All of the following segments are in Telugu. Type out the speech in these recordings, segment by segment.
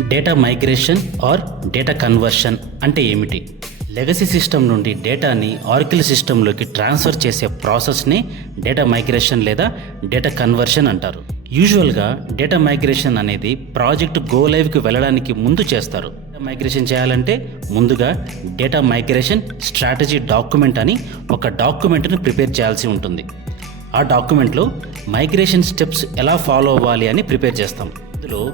Data migration or data conversion అంటే ఏమిటి? లెగసీ సిస్టమ్ నుండి డేటాని ఆర్కిల్ సిస్టంలోకి ట్రాన్స్ఫర్ చేసే ప్రాసెస్ని డేటా మైగ్రేషన్ లేదా డేటా కన్వర్షన్ అంటారు. యూజువల్గా డేటా మైగ్రేషన్ అనేది ప్రాజెక్ట్ గో లైవ్కి వెళ్ళడానికి ముందు చేస్తారు. డేటా మైగ్రేషన్ చేయాలంటే ముందుగా డేటా మైగ్రేషన్ స్ట్రాటజీ డాక్యుమెంట్ అని ఒక డాక్యుమెంట్ని ప్రిపేర్ చేయాల్సి ఉంటుంది. ఆ డాక్యుమెంట్లో మైగ్రేషన్ స్టెప్స్ ఎలా ఫాలో అవ్వాలి అని ప్రిపేర్ చేస్తాం. ఇందులో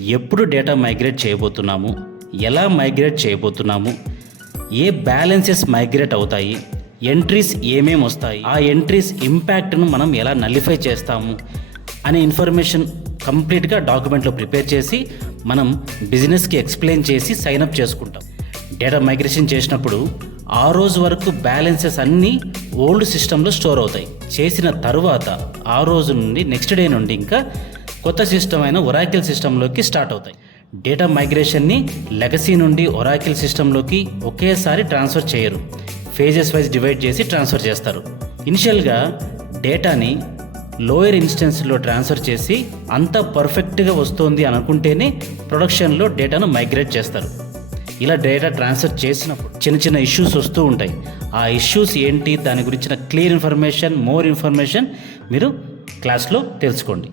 ఎప్పుడు డేటా మైగ్రేట్ చేయబోతున్నాము, ఎలా మైగ్రేట్ చేయబోతున్నాము, ఏ బ్యాలెన్సెస్ మైగ్రేట్ అవుతాయి, ఎంట్రీస్ ఏమేమి వస్తాయి, ఆ ఎంట్రీస్ ఇంపాక్ట్ను మనం ఎలా నల్లిఫై చేస్తాము అనే ఇన్ఫర్మేషన్ కంప్లీట్గా డాక్యుమెంట్లో ప్రిపేర్ చేసి మనం బిజినెస్కి ఎక్స్ప్లెయిన్ చేసి సైన్అప్ చేసుకుంటాం. డేటా మైగ్రేషన్ చేసినప్పుడు ఆ రోజు వరకు బ్యాలెన్సెస్ అన్నీ ఓల్డ్ సిస్టంలో స్టోర్ అవుతాయి. చేసిన తరువాత ఆ రోజు నుండి నెక్స్ట్ డే నుండి ఇంకా కొత్త సిస్టమ్ అయిన ఒరాకిల్ సిస్టంలోకి స్టార్ట్ అవుతాయి. డేటా మైగ్రేషన్ని లెగసీ నుండి ఒరాకిల్ సిస్టంలోకి ఒకేసారి ట్రాన్స్ఫర్ చేయరు, ఫేజెస్ వైజ్ డివైడ్ చేసి ట్రాన్స్ఫర్ చేస్తారు. ఇనిషియల్గా డేటాని లోయర్ ఇన్స్టెన్స్లో ట్రాన్స్ఫర్ చేసి అంతా పర్ఫెక్ట్గా వస్తుంది అనుకుంటేనే ప్రొడక్షన్లో డేటాను మైగ్రేట్ చేస్తారు. ఇలా డేటా ట్రాన్స్ఫర్ చేసినప్పుడు చిన్న చిన్న ఇష్యూస్ వస్తూ ఉంటాయి. ఆ ఇష్యూస్ ఏంటి, దాని గురించిన క్లియర్ ఇన్ఫర్మేషన్, మోర్ ఇన్ఫర్మేషన్ మీరు క్లాస్లో తెలుసుకోండి.